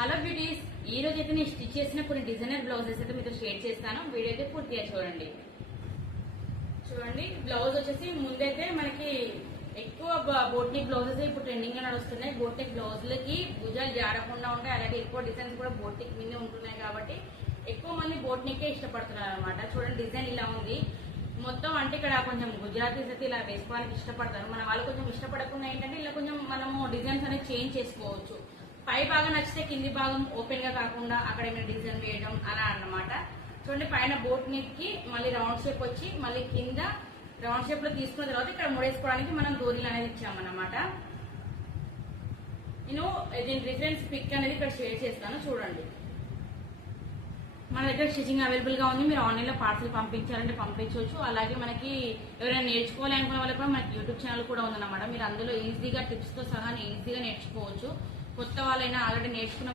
Hello beauties, ఈ రోజు అయితే నేను స్టిచ్ చేసిన కొన్ని డిజైనర్ బ్లౌజెస్ అయితే మీతో షేర్ చేస్తాను. వీడియో అయితే పూర్తిగా చూడండి. బ్లౌజ్ వచ్చేసి ముందైతే మనకి ఎక్కువ బోట్ నెక్ బ్లౌజెస్ ఇప్పుడు ట్రెండింగ్ గా నడుస్తున్నాయి. బోట్ నెక్ బ్లౌజులకి భుజాలు జారకుండా ఉంటాయి, అలాగే ఎక్కువ డిజైన్స్ కూడా బోట్ నెక్ మీదే ఉంటున్నాయి కాబట్టి ఎక్కువ మంది బోట్ నెక్ ఇష్టపడుతున్నారు అనమాట. చూడండి, డిజైన్ ఇలా ఉంది మొత్తం. అంటే ఇక్కడ కొంచెం గుజరాతీస్ అయితే ఇలా వేసుకోవడానికి ఇష్టపడతారు. మన వాళ్ళు కొంచెం ఇష్టపడకుండా ఏంటంటే ఇలా కొంచెం మనము డిజైన్స్ అనేది చేంజ్ చేసుకోవచ్చు. పై భాగం నచ్చితే కింది భాగం ఓపెన్ గా కాకుండా అక్కడ ఏమైనా డిజైన్ వేయడం అలా అన్నమాట. చూడండి, పైన బోట్ నెక్ కి మళ్ళీ రౌండ్ షేప్ వచ్చి మళ్ళీ కింద రౌండ్ షేప్ లో తీసుకున్న తర్వాత ఇక్కడ ముడేసుకోవడానికి మనం దూరీలు అనేది ఇచ్చామన్నమాట. నేను దీని రిఫరెన్స్ పిక్ అనేది ఇక్కడ షేర్ చేస్తాను, చూడండి. మన దగ్గర స్టిచింగ్ అవైలబుల్ గా ఉంది. మీరు ఆన్లైన్ లో పార్సల్ పంపించాలంటే పంపించవచ్చు. అలాగే మనకి ఎవరైనా నేర్చుకోవాలి అనుకునే వాళ్ళకి కూడా మనకి యూట్యూబ్ ఛానల్ కూడా ఉందన్నమాట. మీరు అందులో ఈజీగా టిప్స్ తో సహా ఈజీగా నేర్చుకోవచ్చు. కొత్త వాళ్ళైనా ఆల్రెడీ నేర్చుకున్న